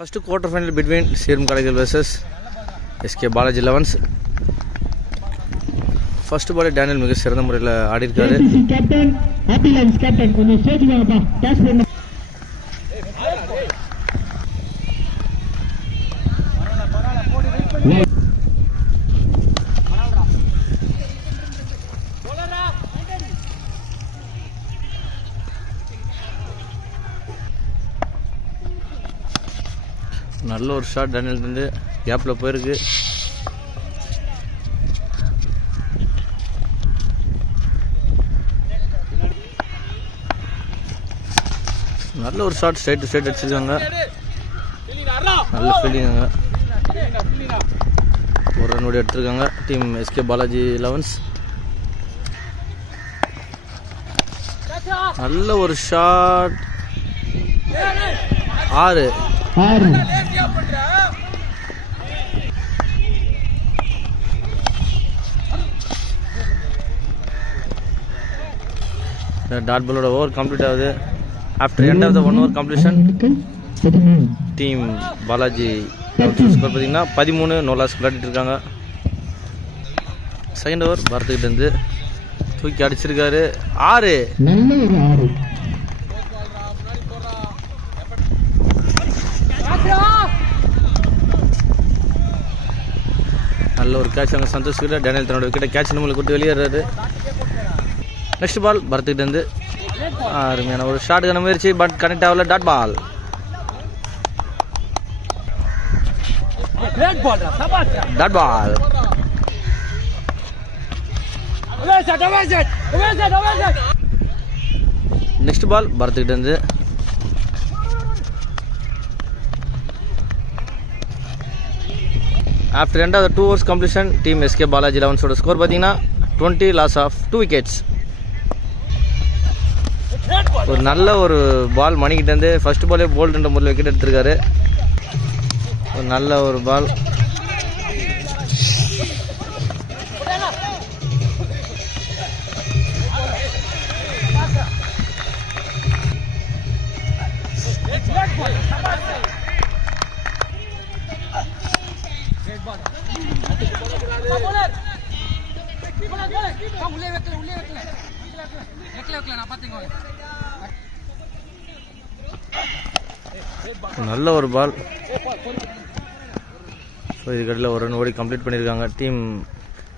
First quarter final between Serum Karagal versus SK Balaji 11s. First ball Daniel மிக சிறந்த முறையில் ஆடி இருக்காரு. Captain happy lines captain கொஞ்சம் stage வாங்கப்பா கேட்ச் பண்ணு. நல்ல ஒரு ஷாட் டேனியல் இருந்து கேப்பில் போயிருக்கு. நல்ல ஒரு ஷாட் ஸ்ட்ரைட் டு ஸ்ட்ரைட் அடிச்சிருக்காங்க. நல்ல ஃபீலிங்காங்க. ஒரு ரன் ஓடி எடுத்திருக்காங்க டீம் எஸ்கே பாலாஜி 11s. நல்ல ஒரு ஷாட் 6 டாட் பாலோட ஓவர் கம்ப்ளீட் ஆகுது. After end of the 1 over completion team Balaji score பார்த்தீங்கன்னா 13 நோ லாஸ் விளையாடிட்டு இருக்காங்க. செகண்ட் ஓவர் பரத்துக்கிட்ட இருந்து தூக்கி அடிச்சிருக்காரு 6. நல்ல ஒரு கேட்ச் அங்கே சந்தோஷ் கிட்ட டேனியல் தன்னோட விக்கெட்டை கேட்ச் நம்மளுக்கு கொடுத்து வெளியேறாரு. நெக்ஸ்ட் பால் பரத்துக்கிட்ட இருந்து அருமையான ஒரு ஷாட்டுக்கான முயற்சி, பட் கனெக்ட் ஆகல. Dot ball. Dot ball. Next ball பரத்துக்கிட்ட இருந்து after end of the 2 overs completion team SK Balaji 11s ஓட ஸ்கோர் பார்த்தீங்கன்னா 20 லாஸ் ஆஃப் 2 wickets. ஒரு நல்ல ஒரு பால் மணிக்கிட்ட இருந்து ஃபர்ஸ்ட் பாலே போல்டுன்ற முறையில் விக்கெட் எடுத்திருக்காரு. ஒரு நல்ல ஒரு பால். நல்ல ஒரு பால். ஸோ இதுக்கடையில் ஒரு ரன் ஓடி கம்ப்ளீட் பண்ணியிருக்காங்க டீம்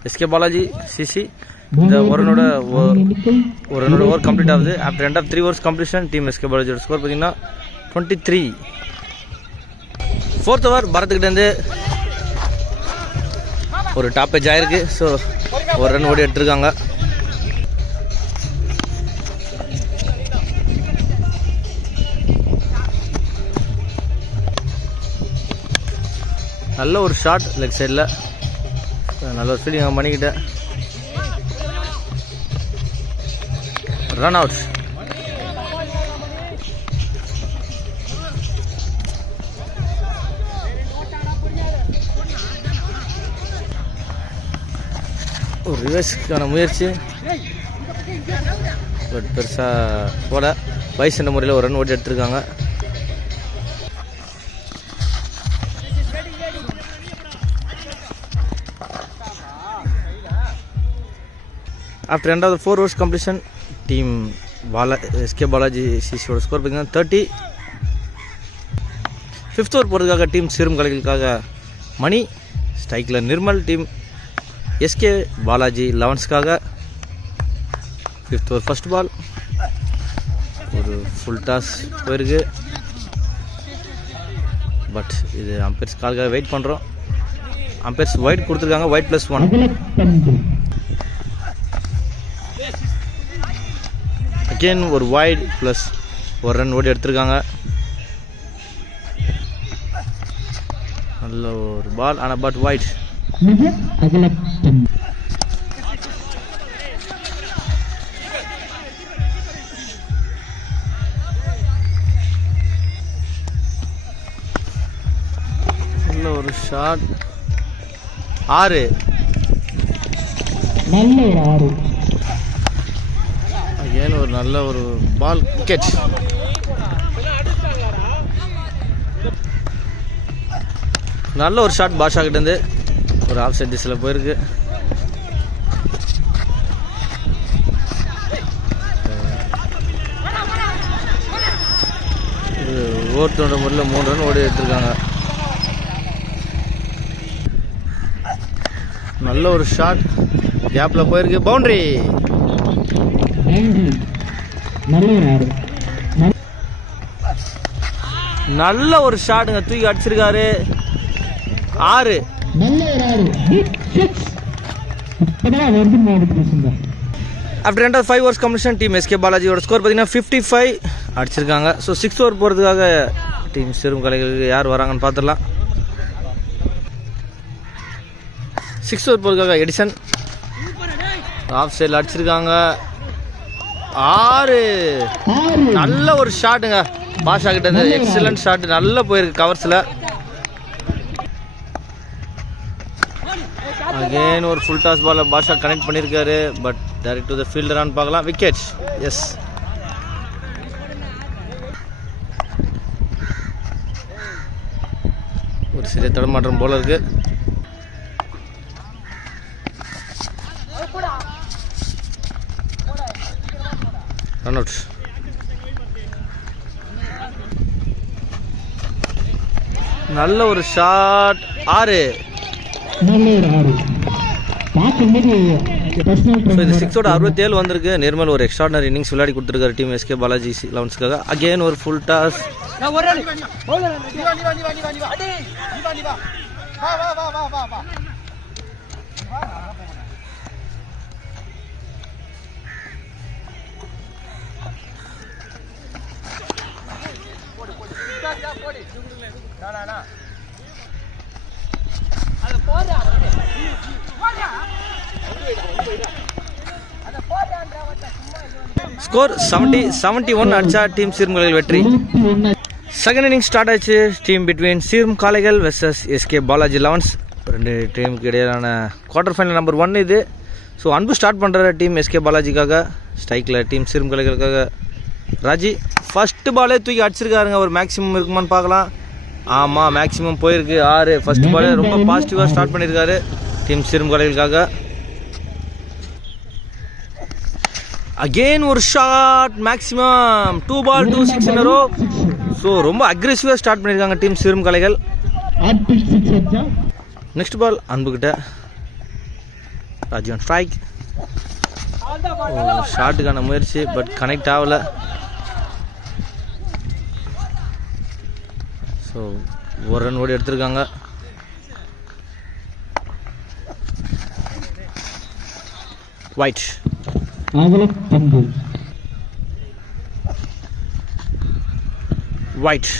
எஸ்கே பாலாஜி சிசி. இந்த ஒரு ரனோட ஓவர் கம்ப்ளீட் ஆகுது. After end of 3 overs completion team SK பாலாஜியோட ஸ்கோர் பார்த்தீங்கன்னா 23. ஃபோர்த் ஓவர் பரத்துக்கிட்டேருந்து ஒரு டாப் ஏஜ் ஆயிருக்கு. ஸோ ஒரு ரன் ஓடி எடுத்திருக்காங்க. நல்ல ஒரு ஷாட் லெக் சைடில். நல்ல ஒரு ஃபீலிங் பண்ணிக்கிட்டேன். Run out. ஒரு ரிவர்ஸுக்கான முயற்சி, பட் பெருசாக போல. வைஸ் என்ற முறையில் ஒரு ரன் ஓடி எடுத்திருக்காங்க. After end of the 4 overs completion team SK Balaji சிசியோட ஸ்கோர் பார்த்தீங்கன்னா 30. 5th ஓவர் போகிறதுக்காக டீம் சீரும் கலைகளுக்காக மணி, ஸ்ட்ரைக்கில் நிர்மல். டீம் எஸ்கே பாலாஜி 11ஸ்க்காக 5th ஓவர் ஃபர்ஸ்ட் பால். ஒரு ஃபுல் டாஸ் போயிருக்கு, பட் இது அம்பையர்ஸ் காலுக்காக வெயிட் பண்ணுறோம். அம்பையர்ஸ் ஒயிட் கொடுத்துருக்காங்க, ஒயிட் +1. அகெயின் ஒரு வைட் ப்ளஸ் ஒரு ரன் ஓடி எடுத்திருக்காங்க. நல்ல ஒரு பால், ஆனால் பட் வைட். நல்ல ஒரு ஷாட் 6. அகெயின் ஒரு நல்ல ஒரு பால், விக்கெட். நல்ல ஒரு ஷாட் பாஷா கிட்டேருந்து ஒரு ஆஃப் சைட் டிஸ்ல போயிருக்கு. இது ஓவர் தோன்ற முறையில் 3 ரன் ஓடி எடுத்திருக்காங்க. நல்ல ஒரு ஷாட் கேப்பில் போயிருக்கு. பவுண்டரி. நல்ல ஒரு ஷாட்டுங்க, தூக்கி அடிச்சிருக்காரு. 6. After end of 5 overs completion team SK பாலாஜியோட ஸ்கோர் பார்த்தீங்கன்னா 55 அடிச்சிருக்காங்க. ஸோ 6 ஓவர் போகிறதுக்காக டீம் சிறும் கலைகளுக்கு யார் வராங்கன்னு பார்த்துடலாம். 6 ஓவர் போகிறதுக்காக எடிசன் ஆஃப் சைடில் அடிச்சிருக்காங்க. 6. நல்ல ஒரு ஷாட்டுங்க பாஷா கிட்ட இருந்து. எக்ஸலண்ட் ஷாட், நல்லா போயிருக்கு கவர்ஸில். அகெயின் ஒரு ஃபுல் டாஸ் பால் பாஷா கனெக்ட் பண்ணியிருக்காரு. பட் டைரக்ட் டு த ஃபீல்டரான்னு பார்க்கலாம். விக்கெட். எஸ், ஒரு சிறிய தடமாற்றம் போல இருக்கு. Run out. நல்ல ஒரு ஷாட். 6. இது 6ஓட 67 வந்திருக்கு. நிர்மல் ஒரு எக்ஸ்ட்ராடனரி இன்னிங்ஸ் விளையாடி கொடுத்துருக்காரு டீம் எஸ்கே பாலாஜி லெவன்ஸ்க்காக. அகெயின் ஒரு ஃபுல் டாஸ். ஸ்கோர் 71 அடிச்சா டீம் சீரும் காளைகள் வெற்றி. செகண்ட் இன்னிங் ஸ்டார்ட் ஆச்சு. டீம் பிட்வீன் சீரும் காளைகள் வெர்சஸ் எஸ்கே பாலாஜி லெவன்ஸ். 2 டீமுக்கு இடையிலான குவார்டர் ஃபைனல் நம்பர் 1 இது. ஸோ அன்பு ஸ்டார்ட் பண்ணுற டீம் எஸ்கே பாலாஜிக்காக. ஸ்ட்ரைக்கில் டீம் சீரும் காளைகளுக்காக ராஜி. ஃபர்ஸ்ட் பாலே தூக்கி அடிச்சிருக்காருங்க. ஒரு மேக்ஸிமம் இருக்குமான்னு பார்க்கலாம். ஆமாம், மேக்ஸிமம் போயிருக்கு. 6. ஃபர்ஸ்ட் பாலே ரொம்ப பாசிட்டிவாக ஸ்டார்ட் பண்ணியிருக்காரு டீம் சீரும் காளைகளுக்காக. அகெயின் ஒரு shot maximum. 2 ball 2 6 in a row. So ரொம்ப அக்ரெசிவாக ஸ்டார்ட் பண்ணியிருக்காங்க டீம் சீரும் காளைகள். நெக்ஸ்ட் பால் அன்புக்கிட்ட. Raji on strike. ஷாட்டுக்கான முயற்சி பட் கனெக்ட் ஆகலை. ஸோ ஒரு ரன் ஓடி எடுத்திருக்காங்க. ஒயிட். ஒயிட்.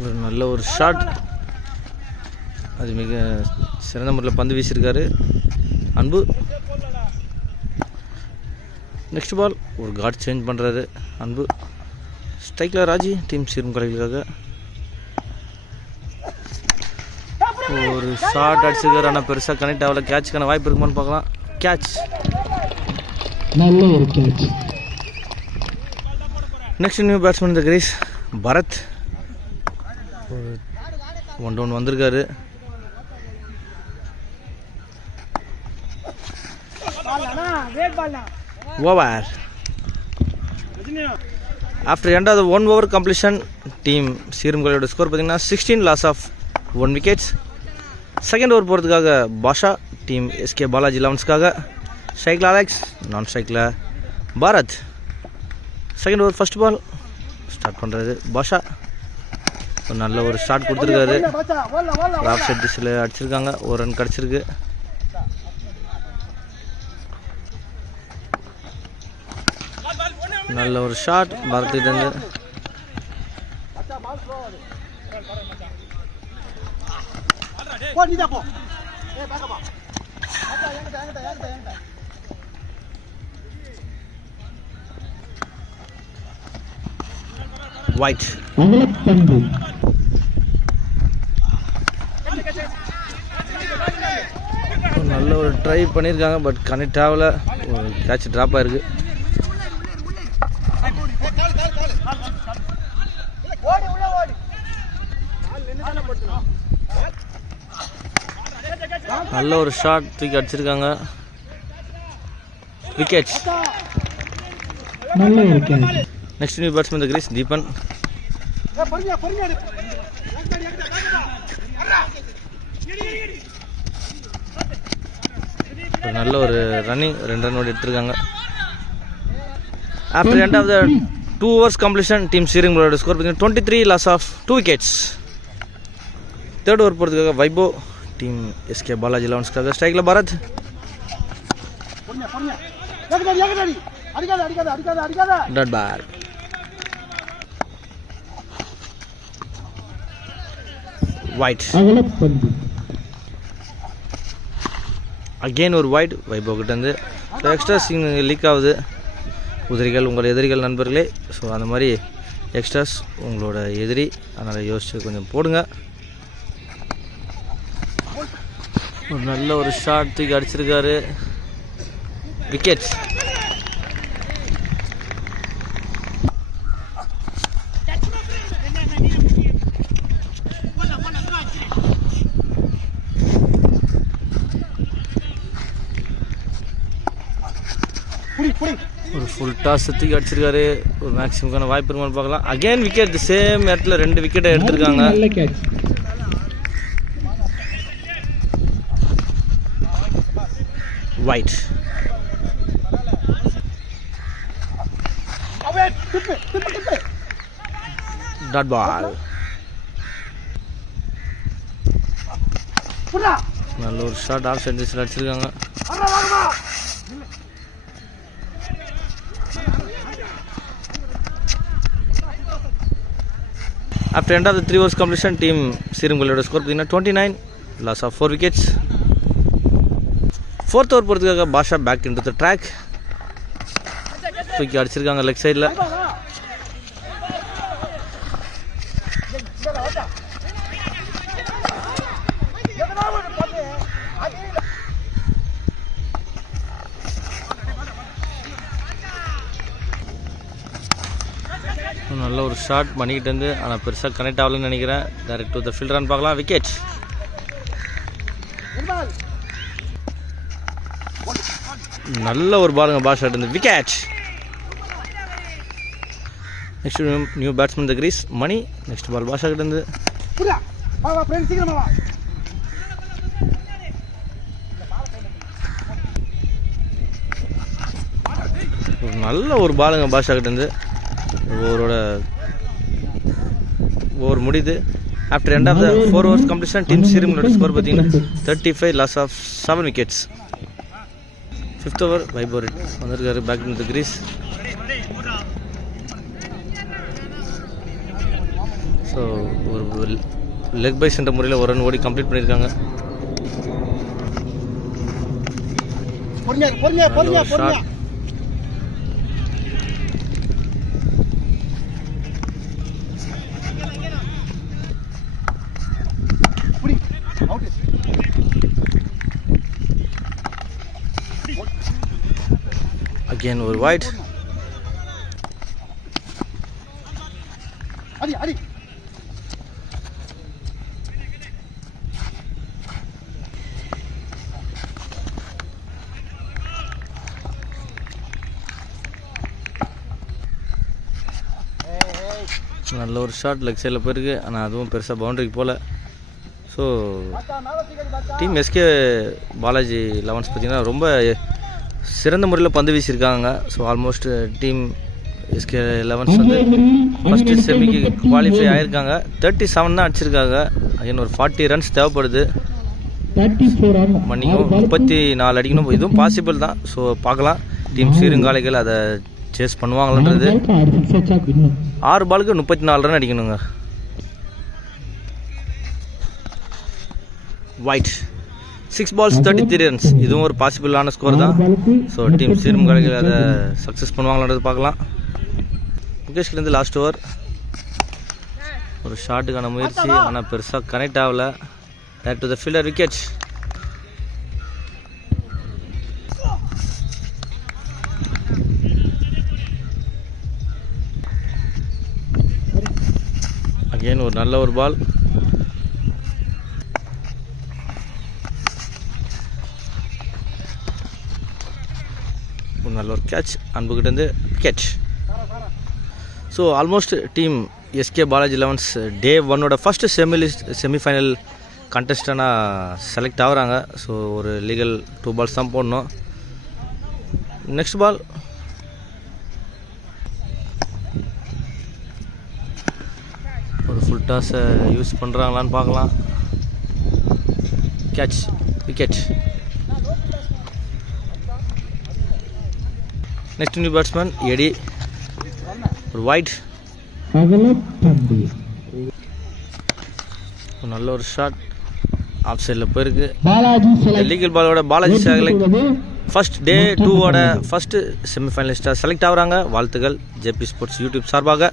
ஒரு நல்ல ஒரு ஷாட். அது மிக சிறந்த முறையில் பந்து வீசியிருக்காரு அன்பு. நெக்ஸ்ட் பால் ஒரு கார்டு சேஞ்ச் பண்ணுறாரு அன்பு. ஸ்ட்ரைக்கில் ராஜி டீம் சீரும் காளைகளுக்காக. ஒரு ஷாட் அடிச்சிருக்காரு. ஆனால் பெருசாக கனெக்ட் ஆகல. கேட்சுக்கான வாய்ப்பு இருக்குமான்னு பார்க்கலாம். கேட்ச். நல்ல ஒரு கேட்ச். நெக்ஸ்ட் நியூ பேட்ஸ்மேன் இந்த கிரீஸ் பரத். 1 down வந்திருக்காரு. Over. After end of 1 over completion team சீரும் காளையோட ஸ்கோர் பார்த்தீங்கன்னா 16 loss of 1 wickets. Second over போகிறதுக்காக பாஷா டீம் எஸ்கே பாலாஜி லெவன்ஸ்க்காக. ஸ்ட்ரைக்கில் அலெக்ஸ், நான் ஸ்ட்ரைக்கில் Bharath. Second over first ball start பண்ணுறது பாஷா. நல்ல ஒரு ஷாட் கொடுத்துருக்காரு. ஆஃப் சைட் டிஸ்ல அடிச்சிருக்காங்க. 1 run கிடச்சிருக்கு. நல்ல ஒரு ஷாட் பாரத்கிட்டேருந்து. ஒயிட். நல்ல ஒரு ட்ரை பண்ணியிருக்காங்க பட் கனெக்ட் ஆகல. ஒரு கேட்ச் ட்ராப் ஆயிருக்கு. நல்ல ஒரு ஷாட் தூக்கி அடிச்சிருக்காங்க. விக்கெட். நல்ல ஒரு catch. Next new batsman the crease Deepan. நல்ல ஒரு ரன்னிங், 2 ரன் ஓடி எடுத்திருக்காங்க. After end of the 2 overs completion team ஸ்டீரிங் ஸ்கோர் பார்த்தீங்கன்னா 23, loss of 2 wickets. Third over போகிறதுக்காக வைபோ டீம் எஸ்கே பாலாஜி லெவன்ஸ்க்காக. ஸ்ட்ரைக்கில் Bharath. Dot ball. Wide. Again ஒரு வைட் வைபோ கிட்டேருந்து. எக்ஸ்ட்ரா லீக் ஆகுது. உதிரிகள் உங்கள் எதிரிகள் நண்பர்களே. ஸோ அந்த மாதிரி எக்ஸ்ட்ராஸ் உங்களோட எதிரி, அதனால் யோசிச்சு கொஞ்சம் போடுங்க. ஒரு நல்ல ஒரு ஷாட் தூக்கி அடிச்சிருக்காரு. விக்கெட். ஒரு ஃபுல் டாஸ் தூக்கி அடிச்சிருக்காரு. ஒரு மேக்ஸிமம்கான வாய்ப்பு இருக்குன்னு பார்க்கலாம். Again wicket. சேம் இடத்துல 2 விக்கெட்டை எடுத்திருக்காங்க. வைட். Dot ball. நல்ல ஒரு ஷாட் ஆஃப் சென்டர்ஸில் அடிச்சிருக்காங்க. After end of the 3 overs completion team சீரங்கோலியோட ஸ்கோர் பார்த்தீங்கன்னா 29, loss of 4 wickets. Fourth over போகிறதுக்காக Basha back into the track. தூக்கி அடிச்சிருக்காங்க லெக் சைடில். நல்ல ஒரு ஷாட் பண்ணிக்கிட்டு இருந்து, ஆனால் பெருசாக கனெக்ட் ஆகலன்னு நினைக்கிறேன். டைரக்ட் டு த ஃபீல்டரான்னு பார்க்கலாம். விக்கெட். நல்ல ஒரு பாலுங்க பாஷா இருந்து. Wicket. Next new batsman the Greece money. Next பால் பாஷா கிட்ட இருந்து. நல்ல ஒரு பாலுங்க பாஷா கிட்ட இருந்து. ஓவர் முடியுது. After end of the 4 overs completion team சீரங்களோட ஸ்கோர் பார்த்தீங்கன்னா 35, loss of 7 wickets. 5th over வைபோ வந்திருக்காரு back in the crease. So ஒரு லெக் பை சென்ற முறையில் ஒரு ரன் ஓடி கம்ப்ளீட் பண்ணியிருக்காங்க. ஷாட். Again ஒரு wide. நல்ல ஒரு ஷாட் லெக் சைடில் போயிருக்கு, ஆனால் அதுவும் பெருசாக பவுண்டரிக்கு போகல. So team SK Balaji elevens பார்த்தீங்கன்னா ரொம்ப சிறந்த முறையில் பந்து வீசியிருக்காங்க. So almost team SK elevens வந்து ஃபஸ்ட்டு செமிக்கு குவாலிஃபை ஆகியிருக்காங்க. 37 தான் அடிச்சிருக்காங்க. அகைன் ஒரு 40 ரன்ஸ் தேவைப்படுது. மணியும் 34 அடிக்கணும். இதுவும் பாசிபிள் தான். ஸோ பார்க்கலாம் டீம் ஸ்ரீரங்காலைகள் அதை சேஸ் பண்ணுவாங்களான்றது. 6 பாலுக்கு 34 ரன் அடிக்கணுங்க. வைட். 6 balls 33 runs. இதுவும் ஒரு பாசிபிளான ஸ்கோர் தான். ஸோ டீம் ஸ்ரீரங்காலைகள் அதை சக்ஸஸ் பண்ணுவாங்களான்றது பார்க்கலாம். முகேஷ்லேருந்து லாஸ்ட் ஓவர் ஒரு ஷாட்டுக்கான முயற்சி, ஆனால் பெருசாக கனெக்ட் ஆகலை. Direct to the fielder. Wicket. Again ஒரு நல்ல ஒரு பால். நல்ல ஒரு கேட்ச், அன்புக்கிட்டேருந்து wicket. So almost team SK Balaji elevens day 1ஓட ஃபஸ்ட்டு செமிஃபைனல் கண்டஸ்டனாக செலக்ட் ஆகுறாங்க. ஸோ ஒரு லீகல் 2 balls தான் போடணும். நெக்ஸ்ட் பால் ஒரு ஃபுல் டாஸை யூஸ் பண்ணுறாங்களான்னு பார்க்கலாம். Catch, wicket. Next new batsman Eddie, ஒரு வைட், நல்ல ஒரு ஷாட் ஆஃப் சைடில் போயிருக்கு. லீகல் பாலோட பாலாஜி செலக்ட் ஃபர்ஸ்ட் டே 2ஓட ஃபஸ்ட்டு செமிஃபைனலிஸ்டாக செலக்ட் ஆகுறாங்க. வாழ்த்துக்கள் ஜேபி ஸ்போர்ட்ஸ் யூடியூப் சார்பாக.